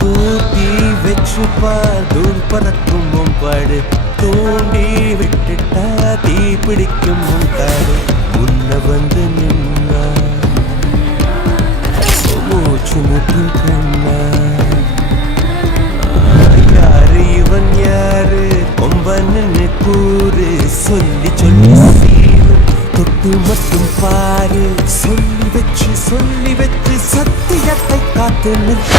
தூக்கி வச்சு பார் தூள் பறக்கும் மும்பாடு தூண்டி விட்டுட்டா தீ பிடிக்கும் முங்காடு உன்ன வந்து நின்னா மூச்சு முட்டும் கண்ணா யாரு இவன் யாரு கொம்பன்னு கூறு சொல்லி சொல்லி சீரு தொட்டு மட்டும் பாரு சொல்லி வச்சு சத்தியத்தை காத்து நிற்க